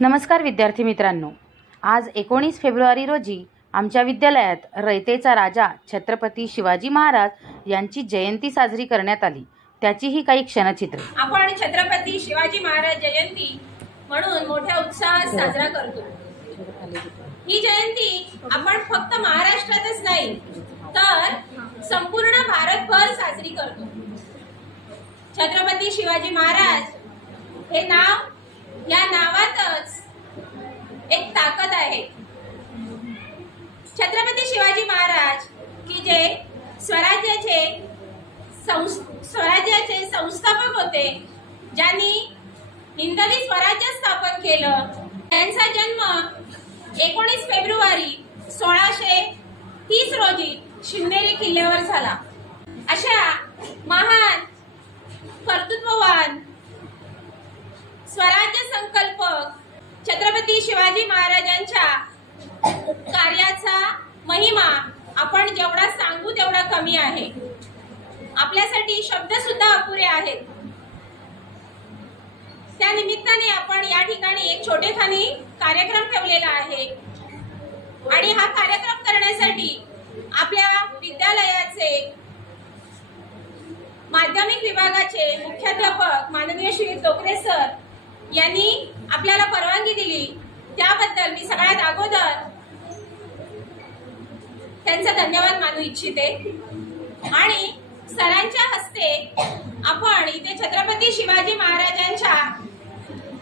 नमस्कार विद्यार्थी मित्रांनो, आज 19 फेब्रुवारी रोजी आमच्या विद्यालयात रयतेचा राजा छत्रपती शिवाजी महाराज यांची जयंती साजरी करण्यात आली। त्याची ही काही क्षणचित्रे। आपण छत्रपती शिवाजी महाराज जयंती म्हणून मोठ्या उत्साहात साजरा करतो। ही जयंती आपण फक्त महाराष्ट्रातच नाही तर संपूर्ण भारतभर साजरी करतो। छत्रपती शिवाजी महाराज हे नाव, या नावातच एक ताकद आहे। छत्रपती शिवाजी महाराज की जे स्वराज्याचे संस्थापक होते, ज्यांनी हिंदवी स्वराज्य स्थापन केलं, त्यांचा जन्म 19 फेब्रुवारी 1630 रोजी शिवनेरी किल्ल्यावर झाला। अशा महान, कर्तृत्ववान, स्वराज्य संकल्पक छत्रपती शिवाजी महाराजांच्या कार्याचा महिमा आपण जेवढा सांगू तेवढा कमी आहे। आपल्यासाठी शब्द सुद्धा अपुरे आहेत। त्या निमित्ताने आपण या ठिकाणी एक छोटेखानी कार्यक्रम ठेवलेला आहे आणि हा कार्यक्रम करण्यासाठी आपल्या विद्यालयाचे माध्यमिक विभागाचे मुख्याध्यापक माननीय श्री तोकरे सर यांनी आपल्याला परवानगी दिली। त्याबद्दल मी सगळ्यात अगोदर त्यांचा धन्यवाद मानू इच्छिते आणि सरांच्या हस्ते आपण इथे छत्रपती शिवाजी महाराजांच्या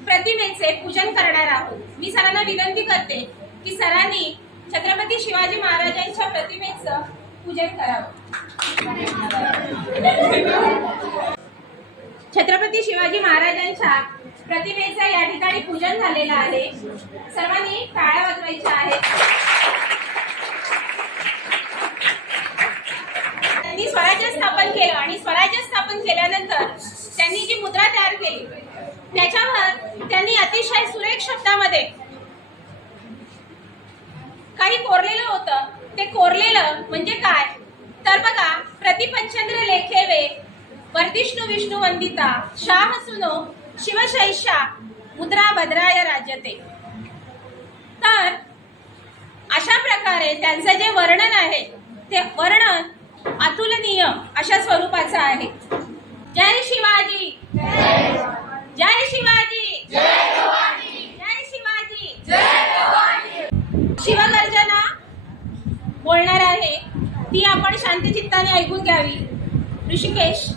प्रतिमेचे पूजन करणार आहोत। मी सरांना विनंती करते की सरांनी छत्रपती शिवाजी महाराजांच्या प्रतिमेचं पूजन करावं। छत्रपती शिवाजी महाराजांच्या प्रतिमेचं या ठिकाणी पूजन झालेलं आहे। सर्वांनी टाळ्या वाजवायच्या आहेत। त्यांनी स्वराज्य स्थापन केलं आणि स्वराज्य स्थापन केल्यानंतर त्यांनी जी मुद्रा तयार केली त्याच्यावर त्यांनी अतिशय सुरेख शब्दामध्ये काही कोरलेलं होतं। ते कोरलेलं म्हणजे काय तर बघा, प्रतिपंचंद्र लेखेवे वर्धिष्णु विष्णु वंदिता शाह सुनो शिवशैषा मुद्रा भद्राय राज्यते। तर अशा प्रकारे त्यांचं जे वर्णन आहे ते वर्णन अतुलनीय अशा स्वरूपाचं आहे। जय शिवाजी, जय शिवाजी, जय शिवाजी। शिवगर्जना बोलणार आहे, ती आपण शांतचित्ताने ऐकून घ्यावी। ऋषिकेश।